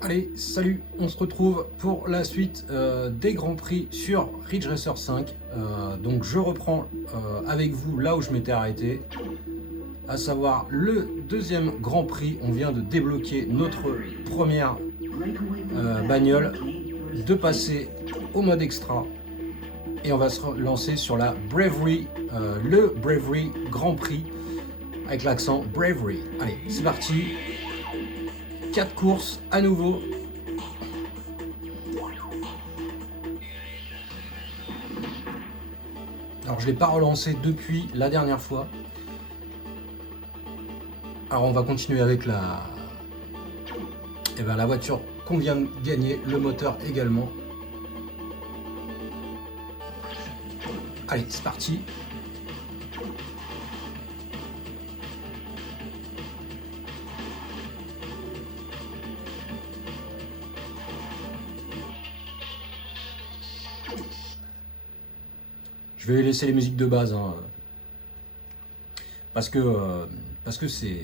Allez, salut, on se retrouve pour la suite des Grands Prix sur Ridge Racer 5. Donc je reprends avec vous là où je m'étais arrêté, à savoir le deuxième Grand Prix. On vient de débloquer notre première bagnole, de passer au mode extra et on va se lancer sur la Bravery, le Bravery Grand Prix avec l'accent Bravery. Allez, c'est parti. 4 courses à nouveau. Alors je ne l'ai pas relancé depuis la dernière fois. Alors on va continuer avec la voiture qu'on vient de gagner, le moteur également. Allez, c'est parti. Je vais laisser les musiques de base, hein, parce que c'est,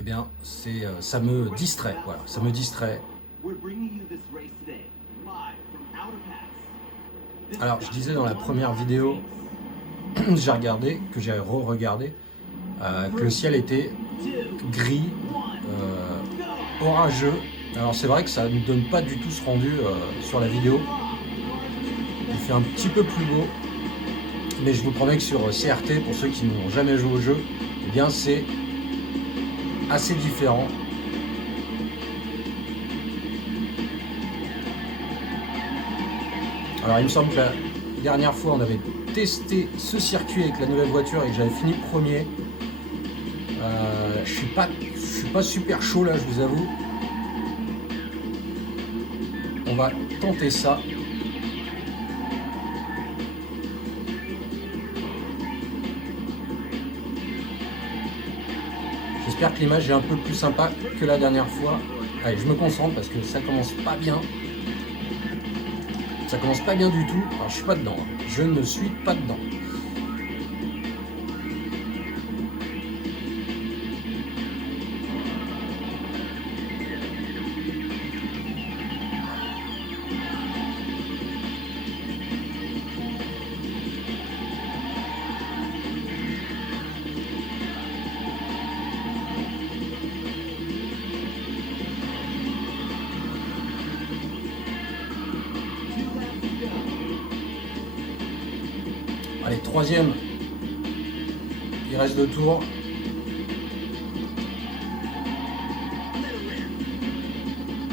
eh bien, ça me distrait, voilà, ça me distrait. Alors, je disais dans la première vidéo, j'ai regardé, que j'ai re-regardé, que le ciel était gris, orageux. Alors c'est vrai que ça ne donne pas du tout ce rendu sur la vidéo. Il fait un petit peu plus beau, mais je vous promets que sur CRT, pour ceux qui n'ont jamais joué au jeu, eh bien c'est assez différent. Alors il me semble que la dernière fois on avait testé ce circuit avec la nouvelle voiture et que j'avais fini premier. Je suis pas super chaud là, je vous avoue. On va tenter ça. J'espère que l'image est un peu plus sympa que la dernière fois. Allez, je me concentre parce que ça commence pas bien. Ça commence pas bien du tout. Alors je suis pas dedans. Je ne suis pas dedans. Allez, troisième, il reste 2 tours.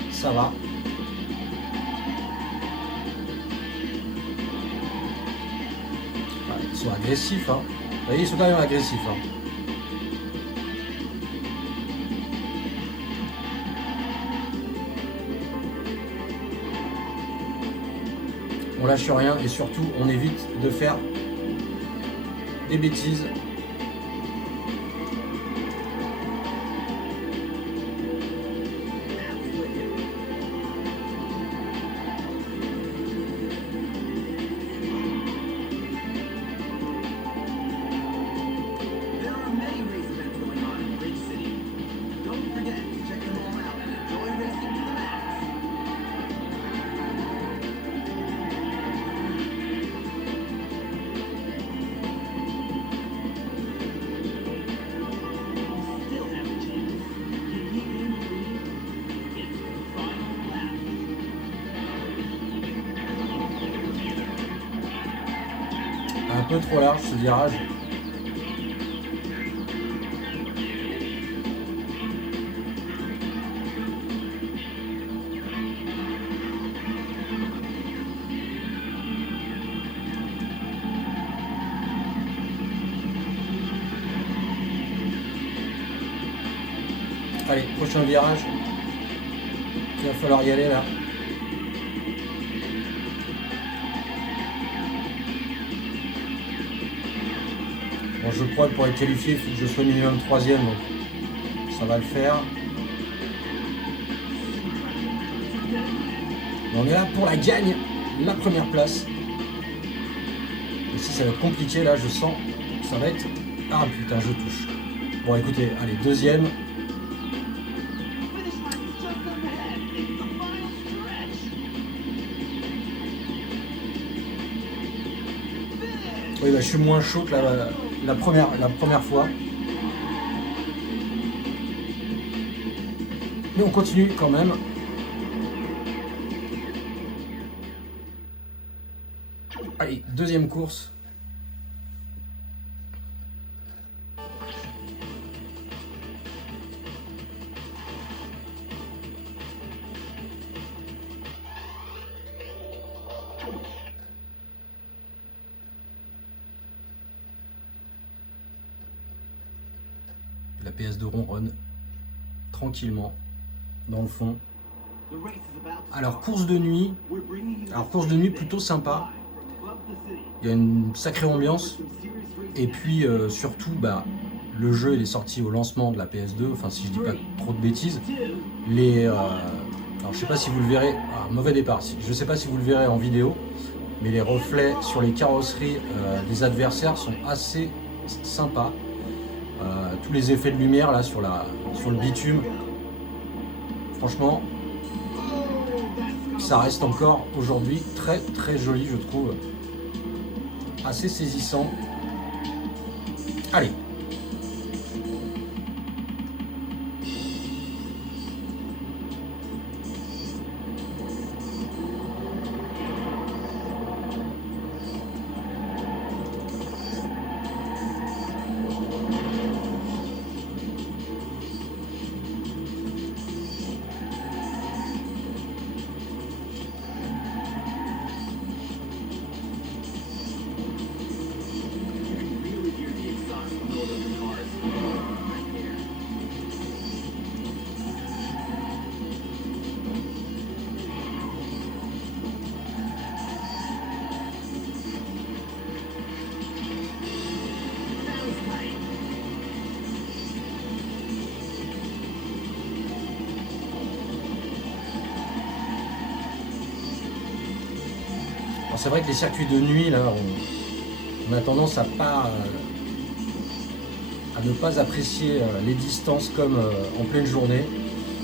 Ça va. Enfin, ils sont agressifs, hein. Vous voyez, ils sont quand même agressifs, hein. On lâche rien et surtout on évite de faire des bêtises. Un peu trop large ce virage. Allez, prochain virage. Il va falloir y aller là. Bon, je crois que pour être qualifié, il faut que je sois minimum 3e, donc ça va le faire. Et on est là pour la gagne, la première place. Ici, ça va être compliqué, là, je sens. Ça va être... Ah putain, je touche. Bon, écoutez, allez, deuxième. Oui, bah, je suis moins chaud que la première fois. Mais on continue quand même. Allez, deuxième course. La PS2 ronronne tranquillement dans le fond. Alors course de nuit plutôt sympa. Il y a une sacrée ambiance. Et puis surtout, bah, le jeu il est sorti au lancement de la PS2. Enfin, si je dis pas trop de bêtises. Alors je sais pas si vous le verrez. Mauvais départ. Je sais pas si vous le verrez en vidéo, mais les reflets sur les carrosseries des adversaires sont assez sympas. Tous les effets de lumière là sur le bitume, franchement ça reste encore aujourd'hui très très joli, je trouve, assez saisissant. Allez, c'est vrai que les circuits de nuit là, on a tendance à ne pas apprécier les distances comme en pleine journée.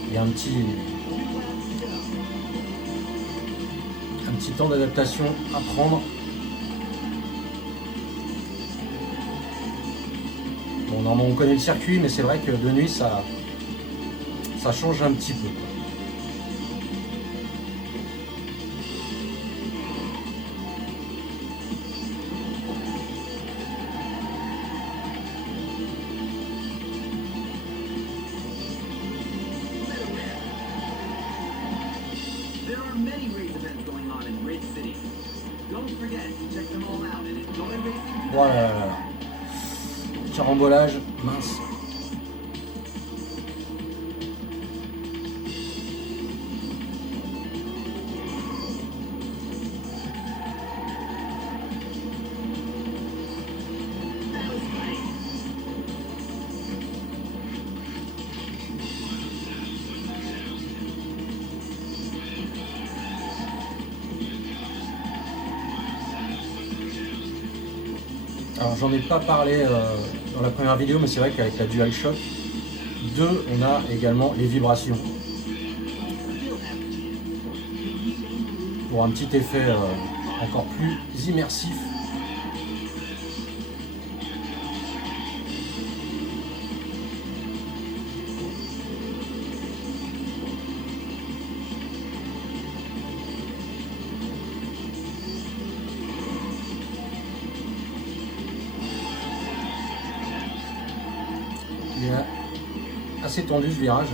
Il y a un petit temps d'adaptation à prendre. Bon, normalement on connaît le circuit, mais c'est vrai que de nuit ça change un petit peu. Voilà, carambolage, mince. Alors j'en ai pas parlé dans la première vidéo, mais c'est vrai qu'avec la DualShock 2, on a également les vibrations. Pour un petit effet encore plus immersif. Il est assez tendu ce virage.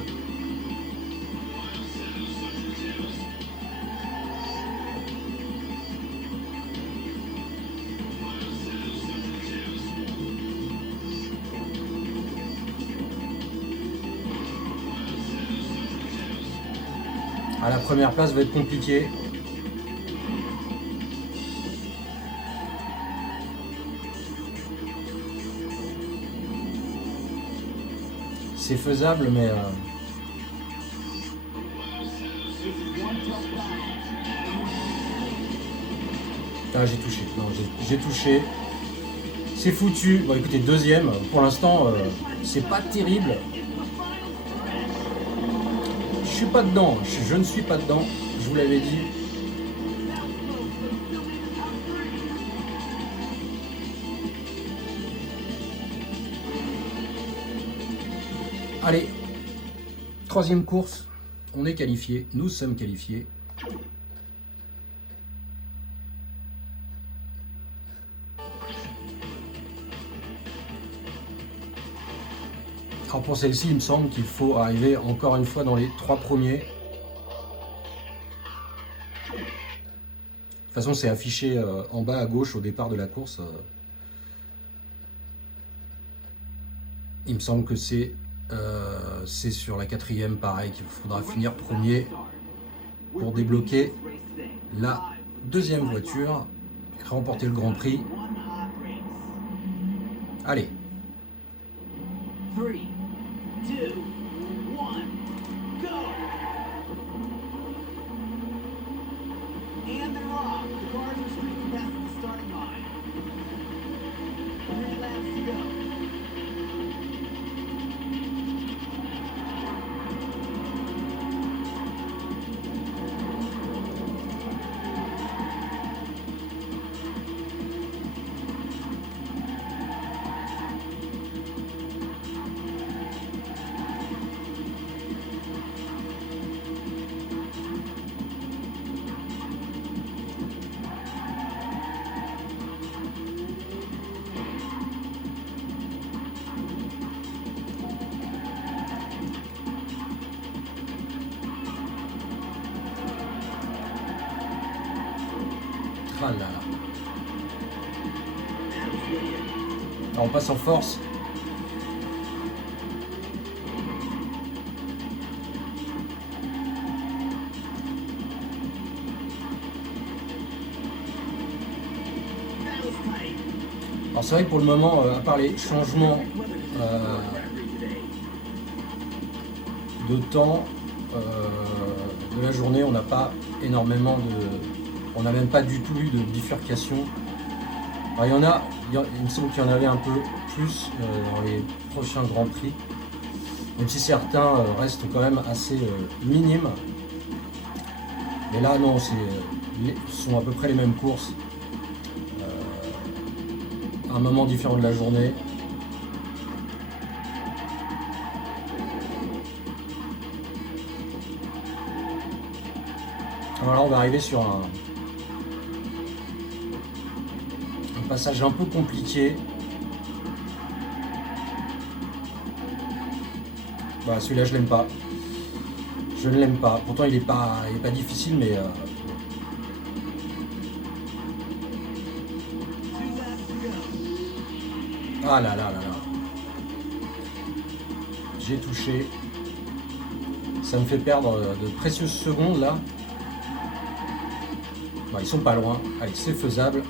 La première place va être compliquée. C'est faisable, mais j'ai touché. Non, j'ai touché. c'est foutu. Bon écoutez, deuxième, pour l'instant, c'est pas terrible. Je suis pas dedans, je ne suis pas dedans, je vous l'avais dit. Allez, troisième course, on est qualifié, nous sommes qualifiés. Alors pour celle-ci, il me semble qu'il faut arriver encore une fois dans les 3 premiers. De toute façon, c'est affiché en bas à gauche au départ de la course. Il me semble que c'est sur la 4e, pareil, qu'il faudra finir premier pour débloquer la 2e voiture, remporter le Grand Prix. Allez. 3, 2, 1, go! And they're off. The cars are streaking past the starting line. 3 laps to go. Ah là là. Alors, on passe en force. Alors c'est vrai que pour le moment, à part les changements de temps de la journée, on n'a pas énormément de... On n'a même pas du tout eu de bifurcation. Alors, il me semble qu'il y en avait un peu plus dans les prochains Grands Prix, même si certains restent quand même assez minimes. Mais là, non, ce sont à peu près les mêmes courses. À un moment différent de la journée. Alors là, on va arriver sur un passage un peu compliqué. Bah, celui-là, je l'aime pas. Je ne l'aime pas. Pourtant, il est pas difficile, mais ah là là là là. J'ai touché. Ça me fait perdre de précieuses secondes là. Bon, ils sont pas loin. Allez, c'est faisable.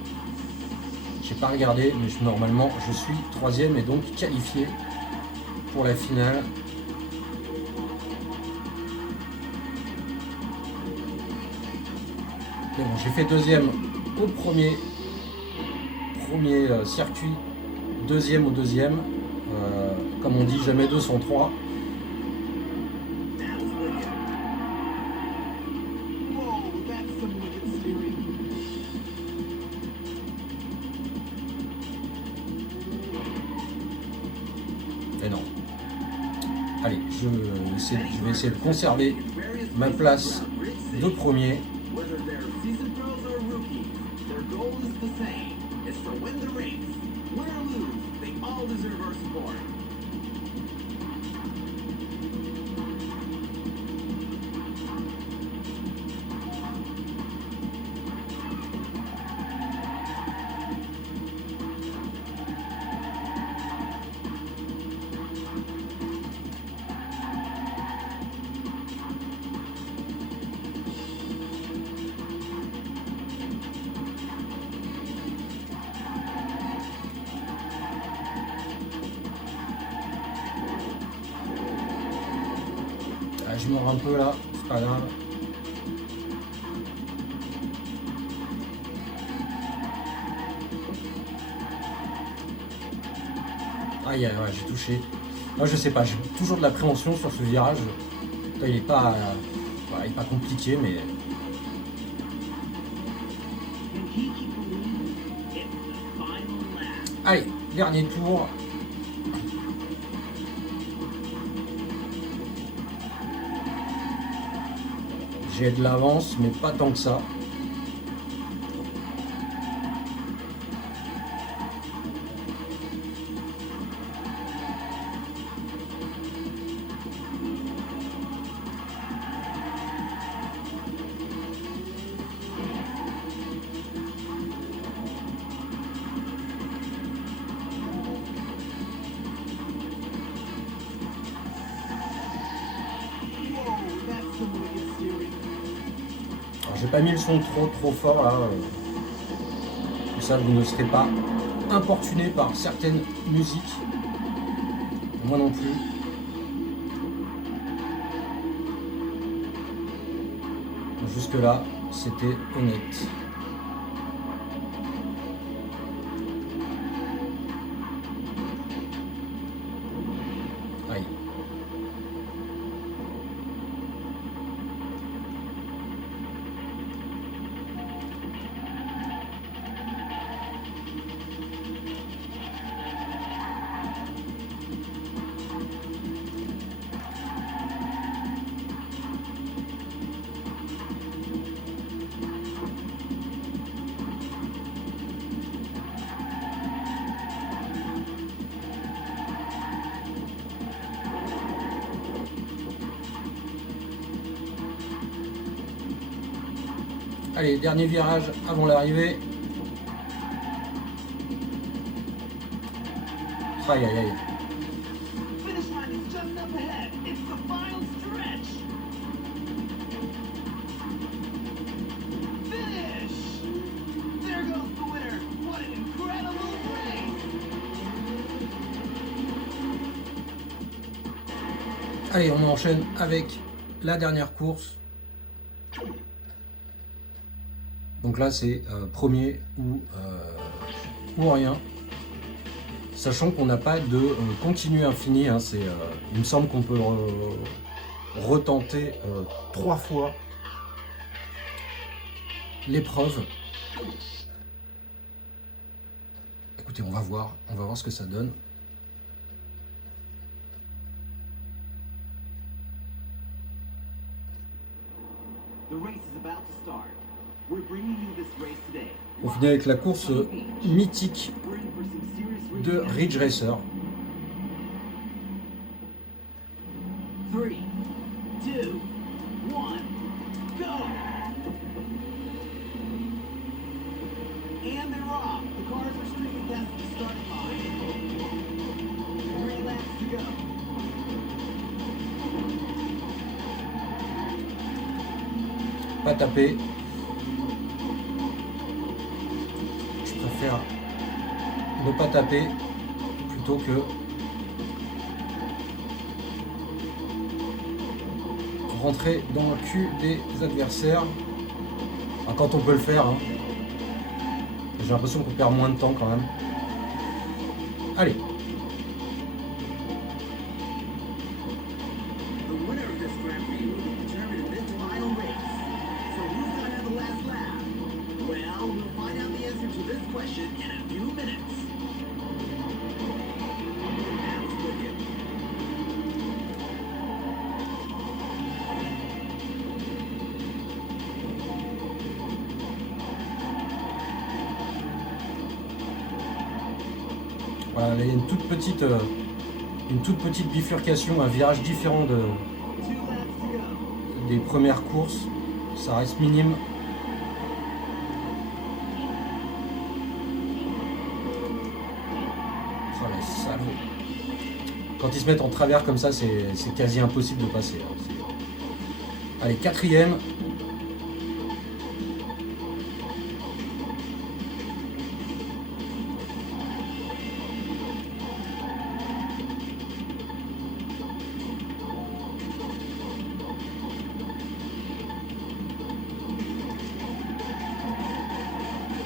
J'ai pas regardé, mais normalement je suis 3e et donc qualifié pour la finale. Mais bon, j'ai fait 2e au premier circuit, 2e au 2e. Comme on dit, jamais 2 sont 3. Et non. Allez, je vais essayer de conserver ma place de premier. Je mords un peu là, c'est pas grave. Aïe, aïe, ouais, j'ai touché. Moi, je sais pas, j'ai toujours de l'appréhension sur ce virage. Putain, il est pas, voilà, il est pas compliqué, mais Can he keep the lead? It's the final lap. allez, dernier tour. J'ai de l'avance, mais pas tant que ça. Whoa, that's some wicked steering. Alors, j'ai pas mis le son trop fort là. Comme ça, vous ne serez pas importuné par certaines musiques. Moi non plus. Jusque là, c'était honnête. Aïe. Allez, dernier virage avant l'arrivée. Aïe aïe aïe. Finish line is just up ahead. It's the final stretch. Finish! There goes the winner. What an incredible race! Allez, on enchaîne avec la dernière course. Donc là, c'est premier ou rien. Sachant qu'on n'a pas de continu infini. Hein, il me semble qu'on peut retenter 3 fois l'épreuve. Écoutez, on va voir ce que ça donne. The race is about to start. We're bringing you this race today. On finit avec la course mythique We're in for some serious de Ridge Racer. 3, 2, 1, go! And they're off. The cars are streaming past the starting line. 3 laps to go. Pas taper. Je préfère ne pas taper plutôt que rentrer dans le cul des adversaires. Enfin, quand on peut le faire, hein. J'ai l'impression qu'on perd moins de temps quand même. Allez. The winner of this Grand Prix will be determined in this final race. So who's going to have the last lap? Well, we'll find out the answer to this question in a few minutes. That's wicked. Voilà, là, il y a une toute petite bifurcation, un virage différent 2 laps to go. des premières courses. Ça reste minime. Oh, les salauds. Quand ils se mettent en travers comme ça, c'est quasi impossible de passer. Hein. Allez, 4e.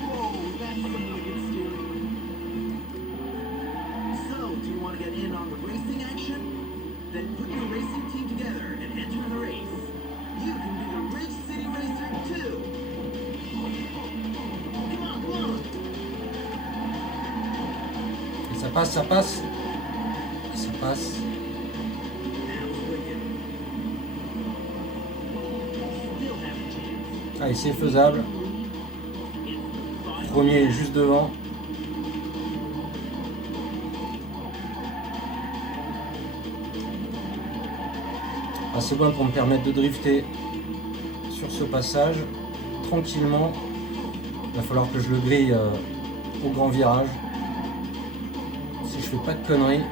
Whoa, that's some wicked steering. So, do you want to get Then put your racing team together and enter the race. You can be the Ridge City Racer too. Come on, come on. Et ça passe, ça passe. Ça passe. That was wicked. Still have a chance. Allez, c'est faisable. Premier est juste devant. Assez bon pour me permettre de drifter sur ce passage tranquillement. Il va falloir que je le grille au grand virage. Si je fais pas de conneries.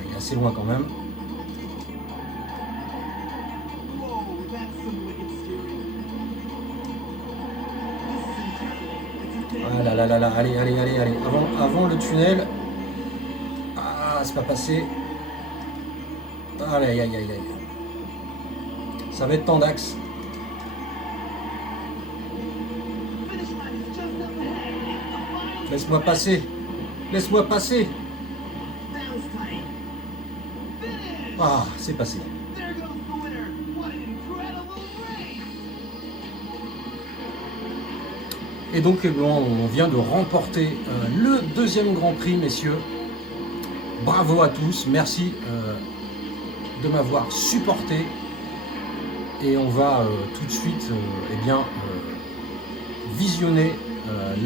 Il est assez loin quand même. Whoa, that's some wicked steering. This is incredible. It's a Ah là là là là, allez, allez, allez, allez. Avant le tunnel. Ah, c'est pas passé. Aïe, aïe, aïe, aïe. Ça va être temps d'axe. finish line is just up ahead. It's the final. Laisse-moi passer. Laisse-moi passer. That was tight. Finish. Ah, c'est passé. There goes the winner. What an incredible race. Et donc, eh bien, on vient de remporter le deuxième Grand Prix, messieurs. Bravo à tous. Merci de m'avoir supporté. Et on va tout de suite eh bien, visionner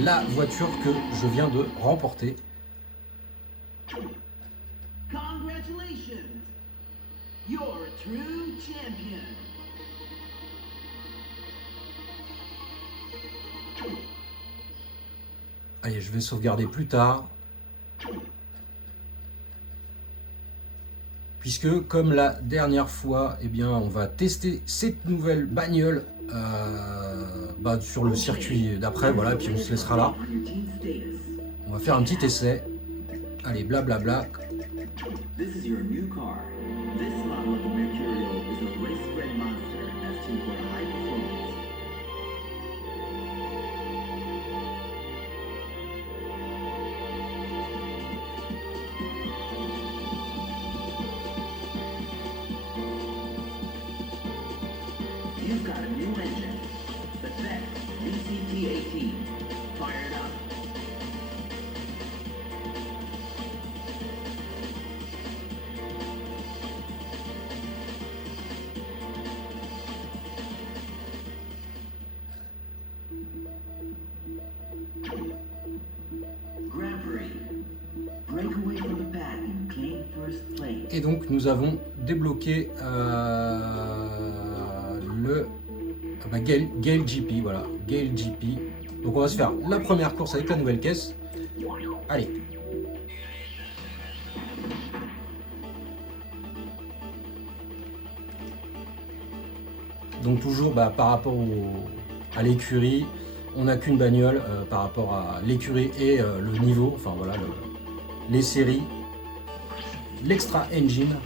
la voiture que je viens de remporter. Congratulations. You're a true champion. Allez, je vais sauvegarder plus tard. Puisque, comme la dernière fois, eh bien, on va tester cette nouvelle bagnole sur le circuit d'après, voilà, et puis on se laissera là. On va faire un petit essai. Allez, blablabla. This is your new car. This model of the Mercurial is a race-bred monster that's tuned for high performance. You've got a new engine, the Tech VCT-18. Fire it up. Grand Prix. Break away from the pack and claim first place. Et donc, nous avons débloqué le Gale GP, voilà, Gale GP. Donc, on va se faire la première course avec la nouvelle caisse. Allez. Donc, toujours par rapport à l'écurie, on n'a qu'une bagnole par rapport à l'écurie et le niveau, enfin voilà, les séries, l'extra engine.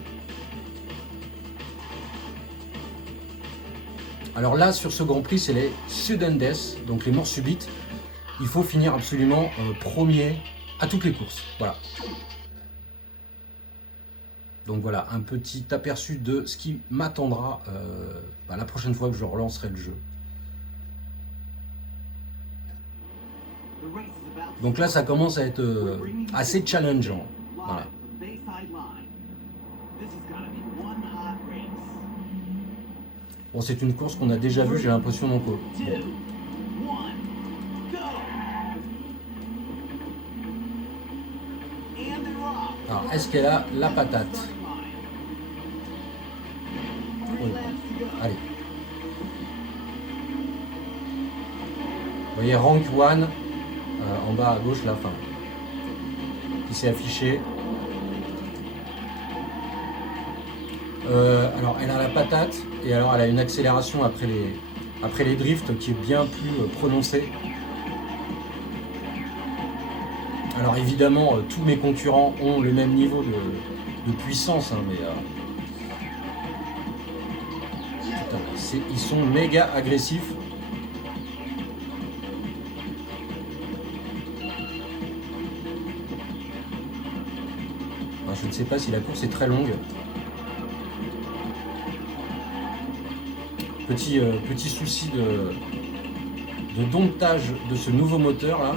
Alors là, sur ce Grand Prix, c'est les sudden death, donc les morts subites. Il faut finir absolument premier à toutes les courses. Voilà. Donc voilà, un petit aperçu de ce qui m'attendra la prochaine fois que je relancerai le jeu. Donc là, ça commence à être assez challengeant. Voilà. Bon, c'est une course qu'on a déjà vue, j'ai l'impression, donc. Bon. Alors, est-ce qu'elle a la patate? Oui. Allez. Vous voyez, rank 1, en bas à gauche, la fin, qui s'est affiché. Alors, elle a la patate, et alors elle a une accélération après les drifts qui est bien plus prononcée. Alors évidemment, tous mes concurrents ont le même niveau de puissance, hein, mais putain, ils sont méga agressifs. Alors, je ne sais pas si la course est très longue. Petit souci de domptage de ce nouveau moteur là.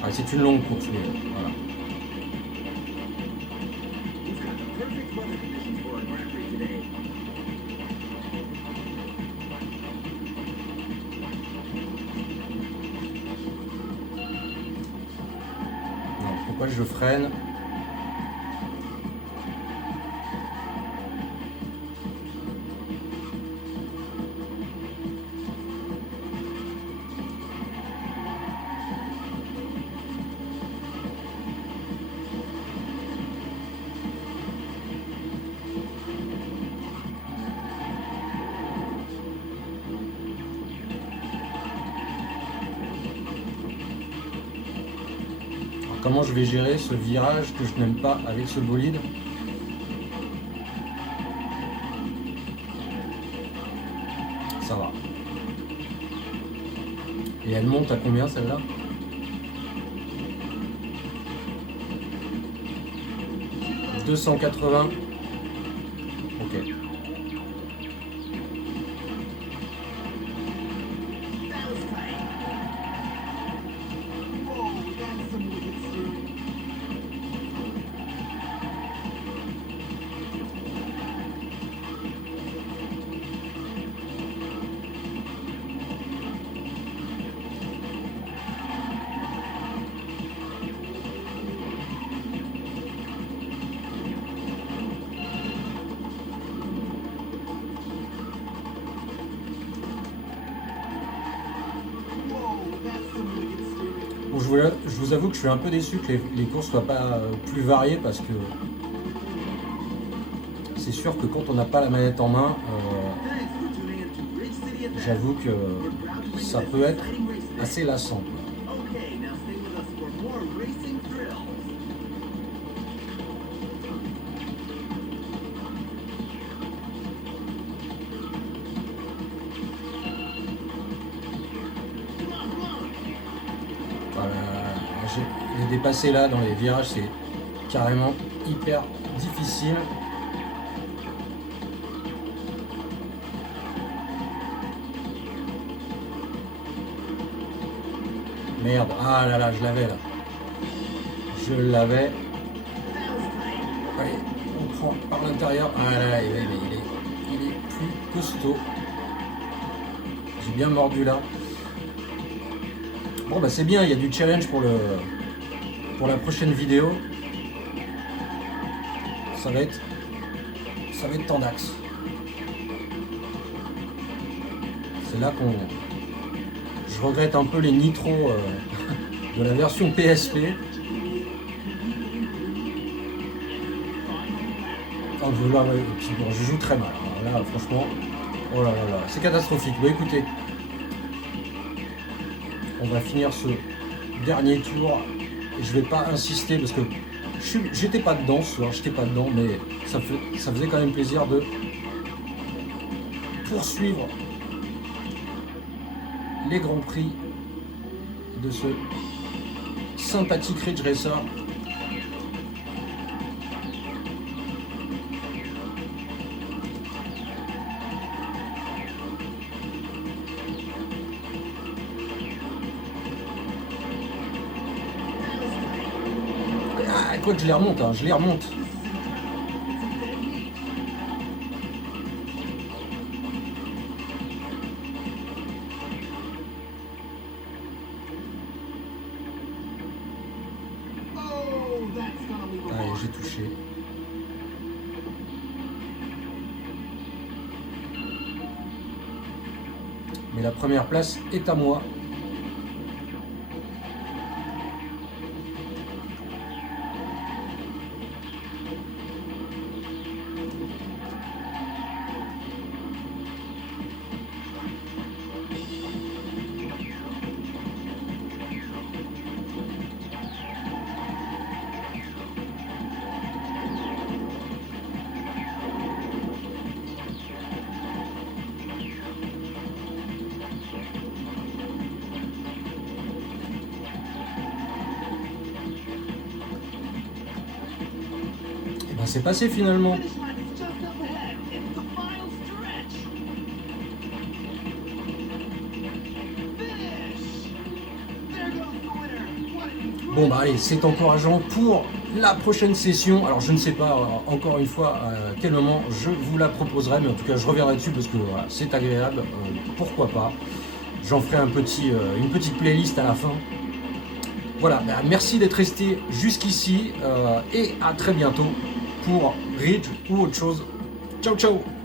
Ah, c'est une longue course, mais voilà. We've got the perfect weather conditions for our Grand Prix today. Non, pourquoi je freine? Comment je vais gérer ce virage que je n'aime pas avec ce bolide? Ça va. Et elle monte à combien celle-là? « 280. Ok. That was tight. Whoa, that's some wicked steering. Whoa, that's some wicked steering. Bon, je vous avoue que je suis un peu déçu que les courses soient pas plus variées parce que c'est sûr que quand on n'a pas la manette en main, Thanks for tuning in to Ridge City FM. j'avoue que We're proud to bring ça you peut this être exciting race today. assez lassant, quoi. Okay, now stay with us for more racing thrills. Come on, come on. Voilà, les dépasser là dans les virages, c'est carrément hyper difficile. Merde, ah là là, je l'avais là. Je l'avais. That was tight. Allez, on prend par l'intérieur. Ah là là, il est plus costaud. J'ai bien mordu là. Bon bah c'est bien, il y a du challenge pour la prochaine vidéo. Ça va être temps d'axe. C'est là qu'on... Je regrette un peu les nitros de la version PSP. Ah, là, ouais, et puis, bon, je joue très mal. Hein. Là, franchement, oh là là là, c'est catastrophique. Bon, écoutez, on va finir ce dernier tour. Et je vais pas insister parce que j'étais pas dedans ce soir, j'étais pas dedans, mais ça faisait quand même plaisir de poursuivre les grands prix de ce sympathique Ridge Racer. Ah, quoi que je les remonte, hein, je les remonte. Oh, that's gonna leave a Allez, mark. j'ai touché. Mais la première place est à moi. s'est passé finalement. Finish line is just up ahead. It's the final stretch. Finish. There goes the winner. What an Bon bah allez, c'est encourageant pour la prochaine session. Alors je ne sais pas encore une fois à quel moment je vous la proposerai, mais en tout cas je reviendrai dessus parce que voilà, c'est agréable, pourquoi pas. J'en ferai une petite playlist à la fin. Voilà, bah, merci d'être resté jusqu'ici et à très bientôt pour Ridge ou autre chose. Ciao ciao.